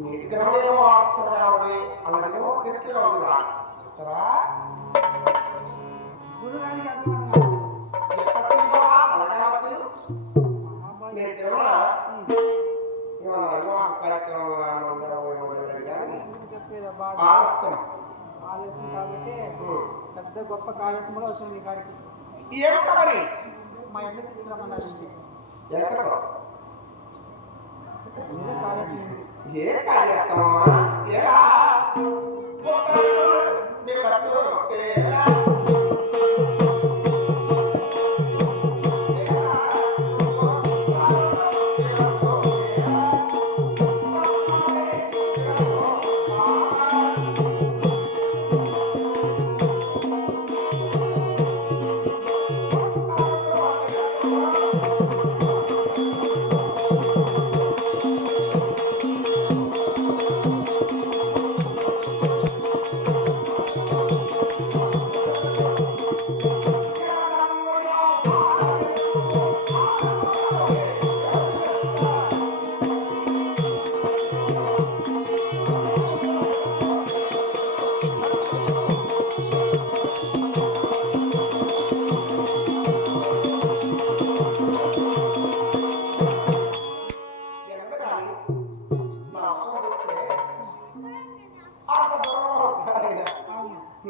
నీటి ద్రవణేమో ఆశ్చర్యాలని అలాగేమో తిరిగిగా ఉంది కాబట్టి పెద్ద గొప్ప కార్యక్రమంలో వచ్చింది ఈ కార్యక్రమం ఏమిటో మరి మా ఎండ తీసుకురామన్నారు ఏ కార్యక్రమా ఎలా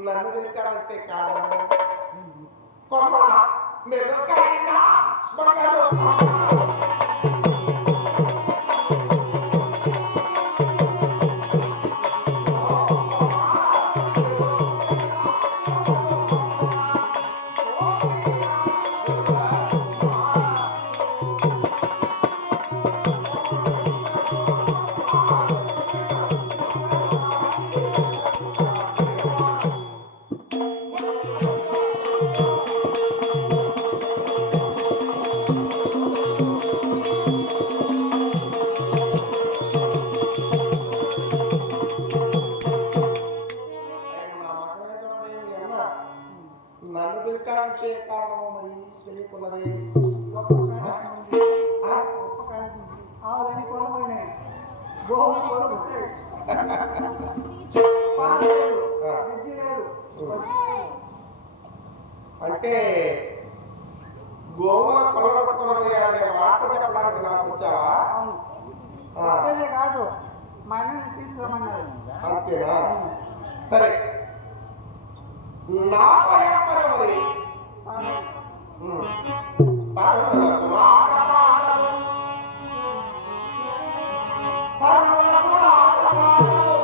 నన్ను తెచ్చాడంటే కారణం కొమ్మ మెరుగైనా బంగారు అంటే కారణం మరి తెలియకున్నది. గొప్ప కార్యక్రమం ఉంది. గొప్ప కార్యక్రమం ఉంది. ఆవులన్నీ కొనపోయినాయి, గోవులు కొనుక్కుంటాయి, విద్య లేదు. అంటే గోవుల కొలగొట్టుకునే వార్త చెప్పడానికి నాకు వచ్చావా? అవును, చెప్పేదే కాదు, మా అన్నని తీసుకురమ్మన్నారు. అంతేనా? సరే, నాకు చెప్పరు మరి. తరుణులకు ఆటపాటలు, తరుణులకు ఆటపాటలు,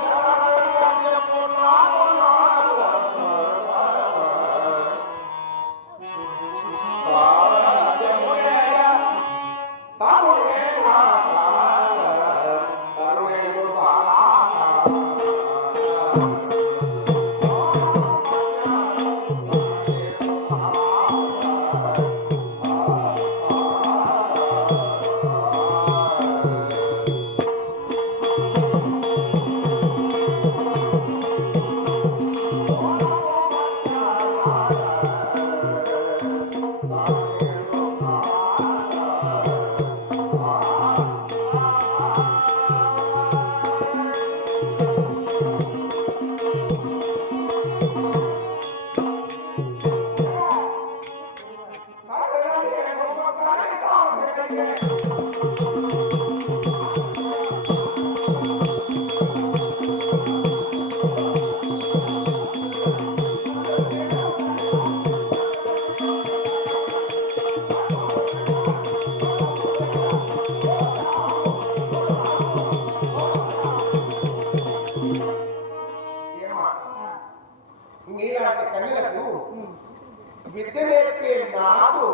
జగదంగత్యపు నాకు నాలుగు స్వాగత్యములేయ తముడే నాకాల తరుణేలు నీలాంటి కన్యలకు విద్య నేర్పే నాకు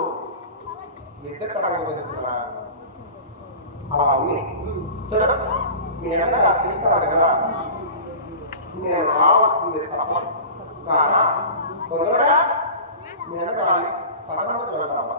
విద్య తరగతిస్తున్నా. అలా ఉంది చూడ, మీ అన్నగారు చేస్తారు కదా, నేను రావాల్సింది తప్ప కానా తొందరగా మీ అన్నగారిని సదనంలోకి వెళ్తావా?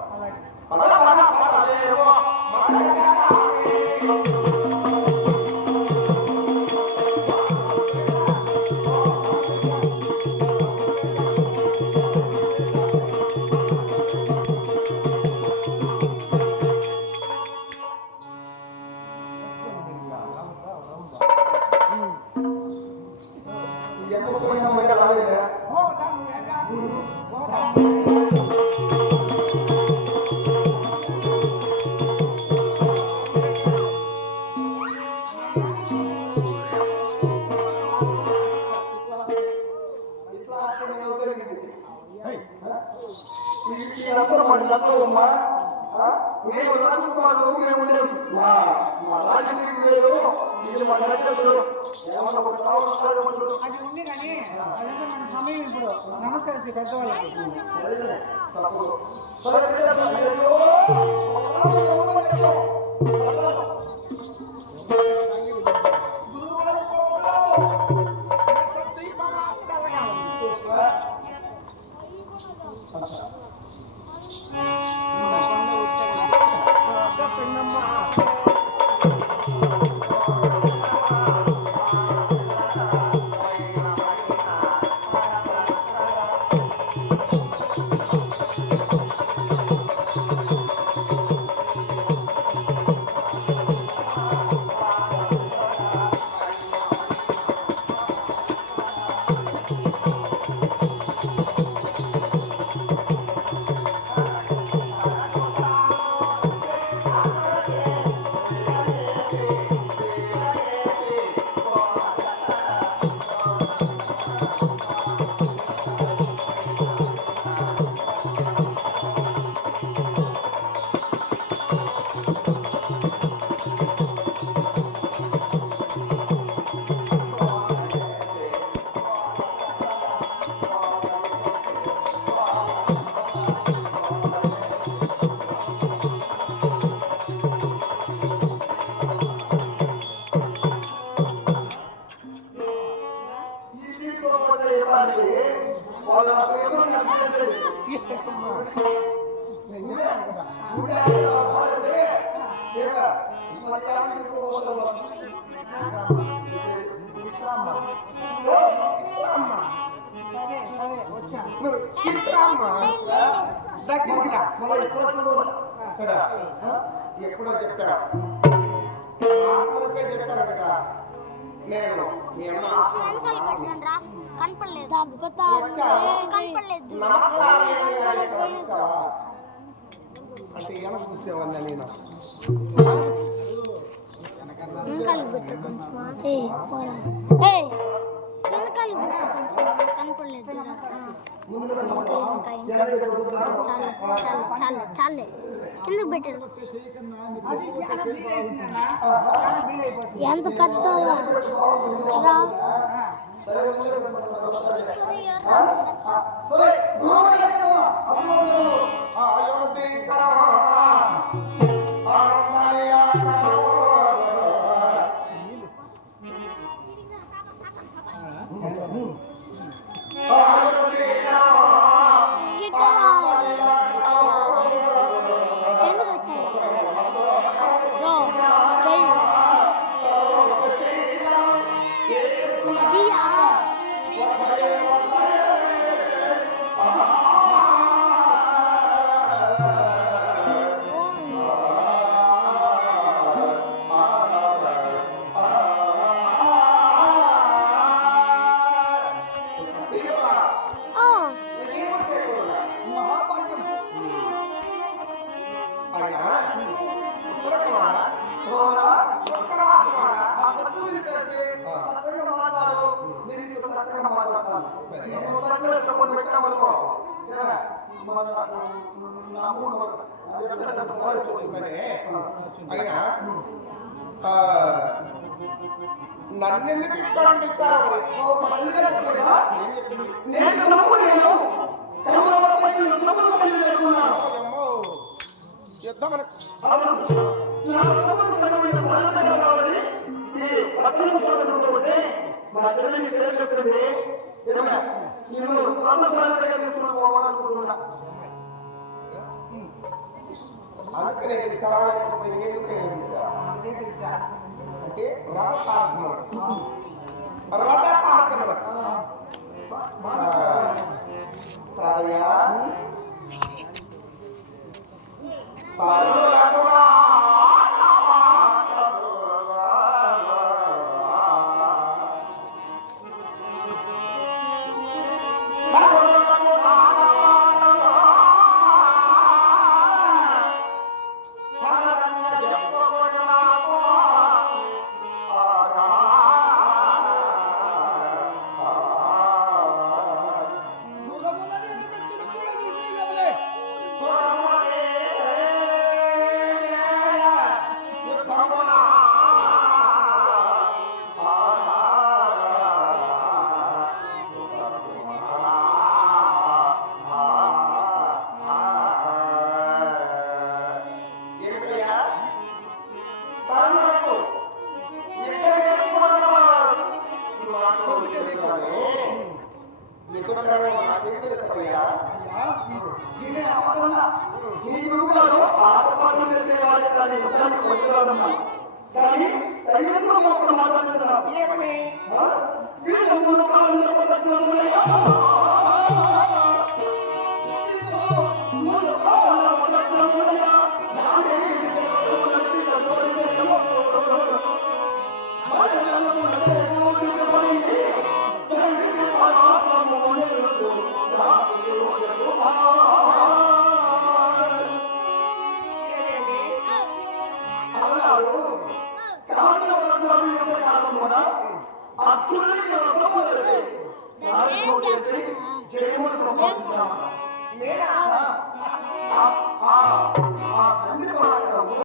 అది ఉంది కానీ అదంతా మన సమయం. ఇప్పుడు నమస్కరించి పెద్దవాళ్ళకి సరే సరే వచ్చా. నువ్వు ఇట్లా అమ్మా దగ్గరికి రా మళ్ళీ ఇట్లా చూడ ఎప్పుడో చెప్పాను అమ్మపై చెప్పాను కదా నేను మీ అమ్మ నమస్కారం అంటే ఎలా చూసేవాడిని నేను చాలే కిందకు పెట్టారు అది చాలా వీలు అయిపోయిందన్నా. చాలా వీలు అయిపోతుంది. ఎంత పెద్ద మహాభాగ్యం. చక్కగా మాట్లాడు. నేను నీతో చక్కగా మాట్లాడతాను. అయినా నన్నెందుకు ఇక్కడ ఇచ్చారా మరి మా తల్లిగారు చెప్పలేదా? ఏం చెప్పింది నేను నమ్మలేను. అమ్మో యుద్ధం మనకు అందుకనే తెలిసావా లేకపోతే ఇంకెందుకు తెలిసా అదే తెలుసా? అంటే రథసార్థం రథసార్థం తాతయ్య పాలులకునా దూరమున్నది వెనుమెత్తులు కూడా నీటిలోనే. అయ్యా ఇదే అబద్ధమా? ఈ గురువుగారు ఆత్మహత్య చేసే వారి కానీ ఉద్యోగానికి వచ్చేవాడమ్మా. కానీ సైనికులు మాత్రం మాట్లాడుతున్నారు. ఏమని వీళ్ళు మూడు కాలం నేనా ఆ